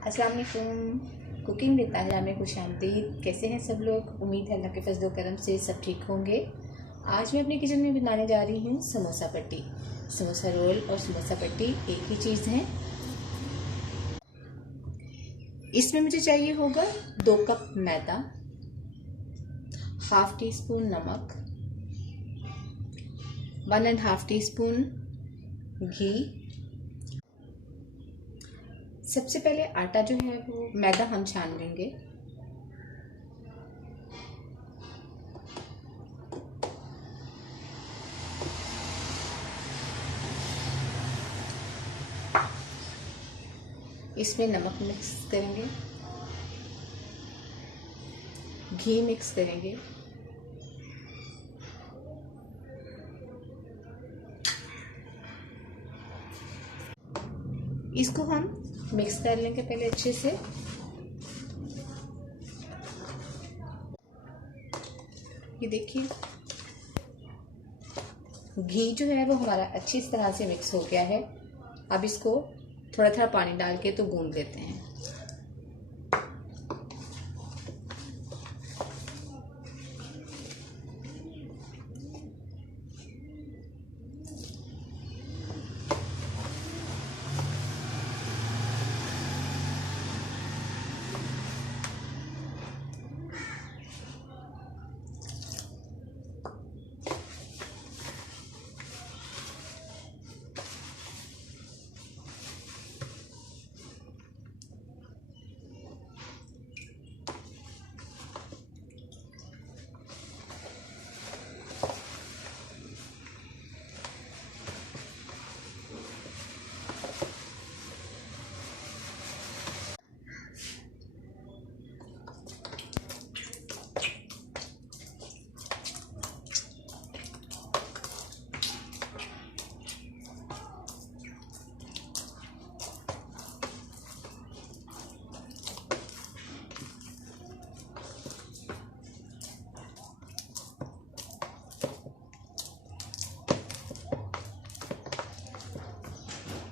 अस्सलाम वालेकुम। Cooking with Tahira में खुशामदीद। कैसे हैं सब लोग? उम्मीद है अल्लाह के फजल करम से सब ठीक होंगे। आज मैं अपने किचन में बनाने जा रही हूँ समोसा पट्टी। समोसा रोल और समोसा पट्टी एक ही चीज़ है। इसमें मुझे चाहिए होगा 2 कप मैदा, हाफ टी स्पून नमक, 1.5 टीस्पून घी। सबसे पहले आटा जो है वो मैदा हम छान लेंगे। इसमें नमक मिक्स करेंगे, घी मिक्स करेंगे, इसको हम मिक्स कर लेंगे पहले अच्छे से। ये देखिए घी जो है वो हमारा अच्छी तरह से मिक्स हो गया है। अब इसको थोड़ा थोड़ा पानी डाल के तो गूंद लेते हैं।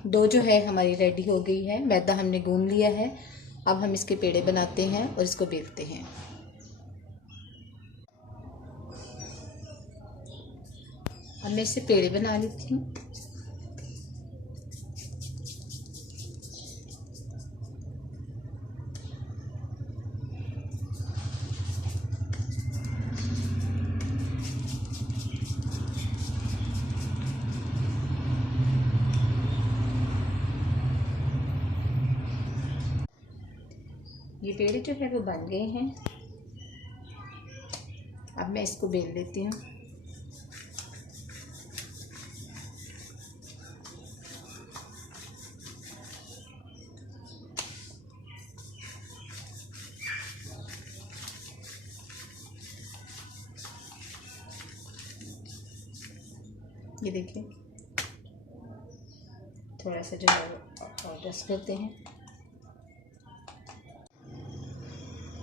डो जो है हमारी रेडी हो गई है। मैदा हमने गूंद लिया है। अब हम इसके पेड़े बनाते हैं और इसको बेलते हैं। अब मैं इससे पेड़े बना लेती हूँ। ये पेड़े जो है वो बन गए हैं। अब मैं इसको बेल लेती हूँ। ये देखिए थोड़ा सा जो है और डस्ट करते हैं।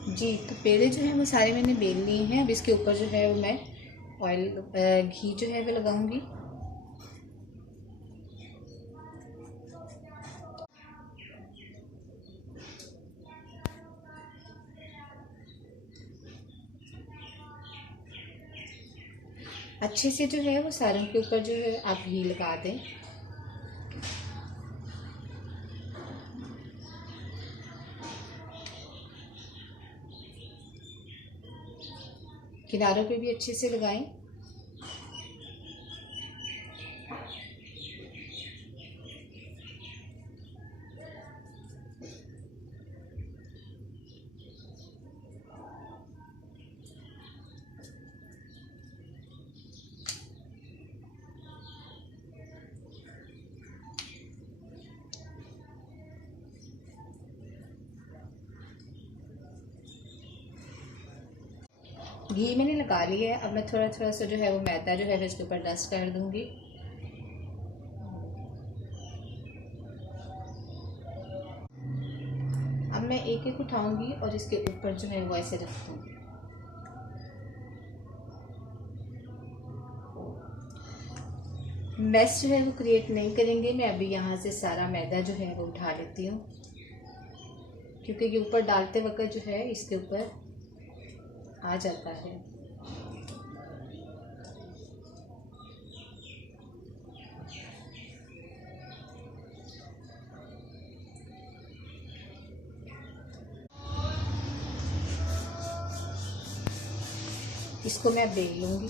जी, तो पेड़े जो हैं वो सारे मैंने बेल लिए हैं। अब इसके ऊपर जो है वो मैं घी जो है वो लगाऊंगी। अच्छे से जो है वो सारों के ऊपर जो है आप घी लगा दें। किनारों पे भी अच्छे से लगाएं। घी मैंने लगा लिया है। अब मैं थोड़ा थोड़ा सा जो है वो मैदा जो है इसके ऊपर डस्ट कर दूंगी। अब मैं एक एक उठाऊंगी और इसके ऊपर जो है वो ऐसे रख दूंगी। मेस जो है वो क्रिएट नहीं करेंगे। मैं अभी यहाँ से सारा मैदा जो है वो उठा लेती हूँ। क्योंकि ये ऊपर डालते वक्त जो है इसके ऊपर आ जाता है। इसको मैं बेल लूँगी।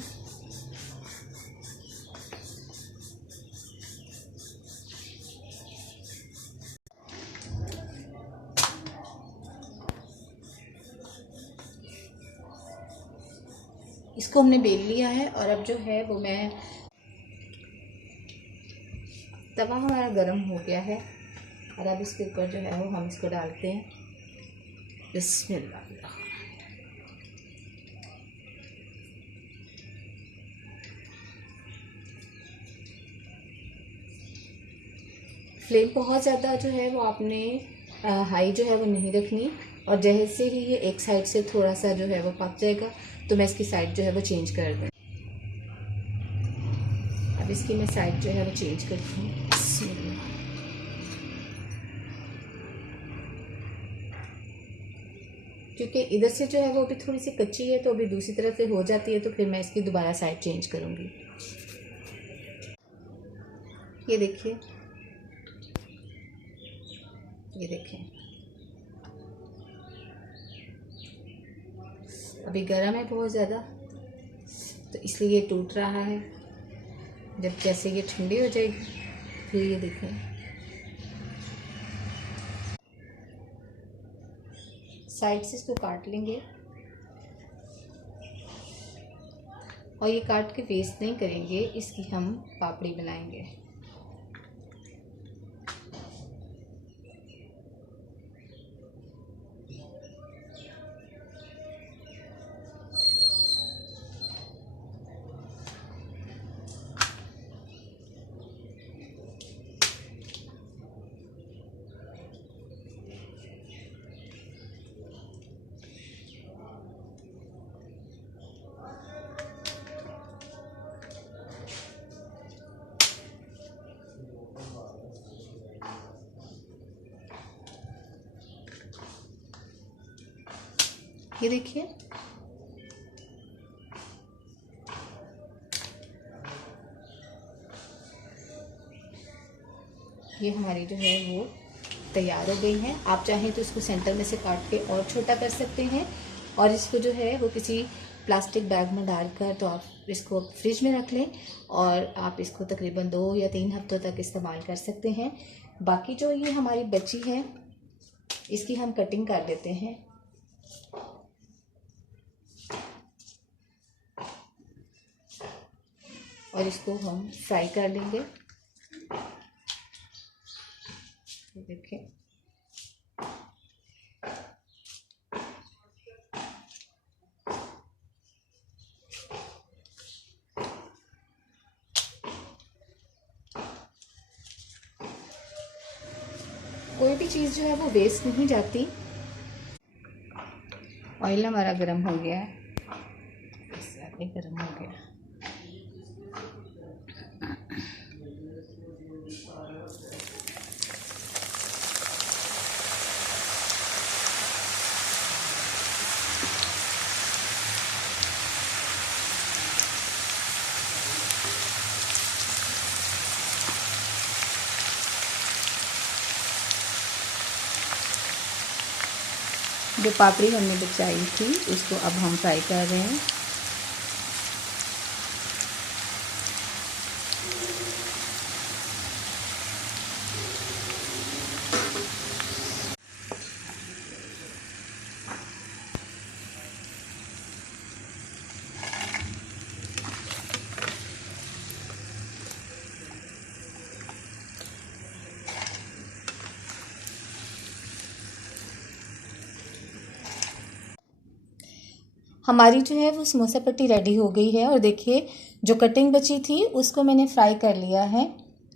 इसको हमने बेल लिया है और अब जो है वो मैं, तवा हमारा गरम हो गया है और अब इसके ऊपर जो है वो हम इसको डालते हैं। बिस्मिल्लाह। फ्लेम बहुत ज़्यादा जो है वो आपने हाई जो है वो नहीं रखनी, और जैसे ही ये एक साइड से थोड़ा सा जो है वो पक जाएगा तो मैं इसकी साइड जो है वो चेंज कर दूँ। अब इसकी मैं साइड जो है वो चेंज करती हूँ। क्योंकि इधर से जो है वो अभी थोड़ी सी कच्ची है तो अभी दूसरी तरफ से हो जाती है, तो फिर मैं इसकी दोबारा साइड चेंज करूँगी। ये देखिए, ये देखें, अभी गर्म है बहुत ज़्यादा तो इसलिए ये टूट रहा है। जब जैसे ये ठंडी हो जाएगी फिर ये देखें, साइड से इसको काट लेंगे और ये काट के वेस्ट नहीं करेंगे, इसकी हम पापड़ी बनाएंगे। ये देखिए, ये हमारी जो है वो तैयार हो गई हैं। आप चाहें तो इसको सेंटर में से काट के और छोटा कर सकते हैं, और इसको जो है वो किसी प्लास्टिक बैग में डालकर तो आप इसको फ्रिज में रख लें और आप इसको तकरीबन 2 या 3 हफ्तों तक इस्तेमाल कर सकते हैं। बाकी जो ये हमारी बची है इसकी हम कटिंग कर देते हैं। और इसको हम फ्राई कर लेंगे। देखिए, कोई भी चीज़ जो है वो वेस्ट नहीं जाती। ऑयल हमारा गर्म हो गया है, गर्म हो गया। जो पापड़ी हमने बचाई थी उसको अब हम फ्राई कर रहे हैं। हमारी जो है वो समोसा पट्टी रेडी हो गई है, और देखिए जो कटिंग बची थी उसको मैंने फ्राई कर लिया है।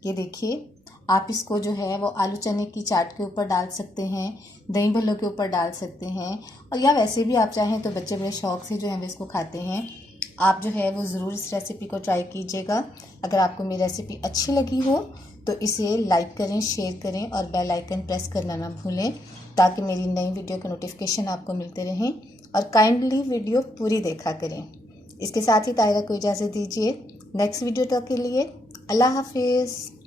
ये देखिए, आप इसको जो है वो आलू चने की चाट के ऊपर डाल सकते हैं, दही भल्लों के ऊपर डाल सकते हैं, और या वैसे भी आप चाहें तो बच्चे बड़े शौक से जो है वो इसको खाते हैं। आप जो है वो ज़रूर इस रेसिपी को ट्राई कीजिएगा। अगर आपको मेरी रेसिपी अच्छी लगी हो तो इसे लाइक करें, शेयर करें और बेल आइकन प्रेस करना ना भूलें, ताकि मेरी नई वीडियो के नोटिफिकेशन आपको मिलते रहें। और काइंडली वीडियो पूरी देखा करें। इसके साथ ही तायरा को इजाज़त दीजिए। नेक्स्ट वीडियो तक के लिए अल्लाह हाफिज़।